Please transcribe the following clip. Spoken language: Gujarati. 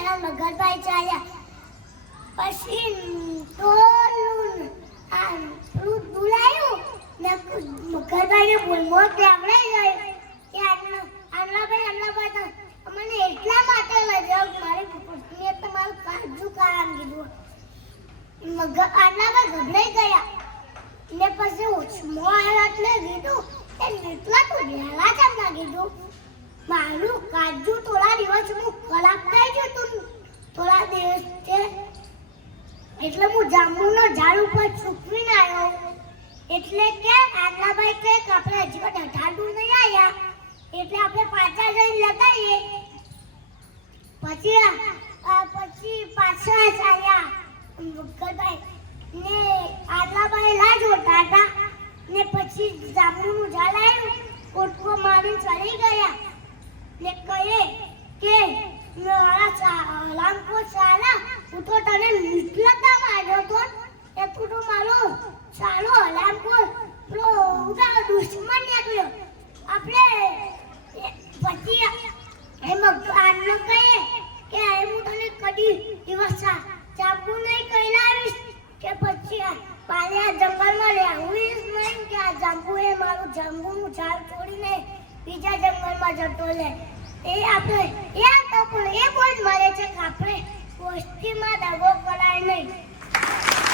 ગયા મગરભાઈ ચાલ્યા પછી ટોલું આ બોલાયું ને મગરભાઈને બોલવો આપણે ગયો કે આટલા ભાઈ મને એટલા માટે લઈ જાવ મારી પત્નીએ તમારું કાજુ કામ કીધું આટલા ભાઈ ગભરાઈ ગયા ને પછી ઓછમો આવ્યો એટલે કીધું એટલા તો વહેલા કેમ ના કીધું મારું કાજુ થોડા દિવસ હું ખરાબ થઈ ગયું તું થોડા દિવસ છે એટલે હું જાંબુનો ઝાડ ઉપર સૂકવીને આવ્યો એટલે કે આટલાભાઈ કે આપણે હજી પણ ઢાઢું નહીં આવ્યા એટલે આપણે પાછા જઈને લગાવીએ પછી પાછા ચાલ્યા મગરભાઈ ને આટલાભાઈ લાજ હોતા હતા ને પછી જાંબુનું ઝાડ આવ્યું કોટકો મારી ચડી ગયા ને કહે કે લાંબો ચાલા હું તો તને નીકળતા માર્યો તો એ તું તો મારો ચાલો લાંબો પેલો ઉદા દુશ્મન નીકળ્યો આપણે પછી એમ આનો કહે કે હું તને કદી દિવસ ચાપુ નહીં કહી લાવીશ કે પછી પાછા જંગલમાં લે આવીશ નહીં કે આ જાંબુ એ મારું જાંબુનું ઝાડ છોડીને બીજા જંગલમાં જતો લે એ આપણે એ બોલ મળે છે કે આપણે કોષ્ટીમાં દગો કરાય નહીં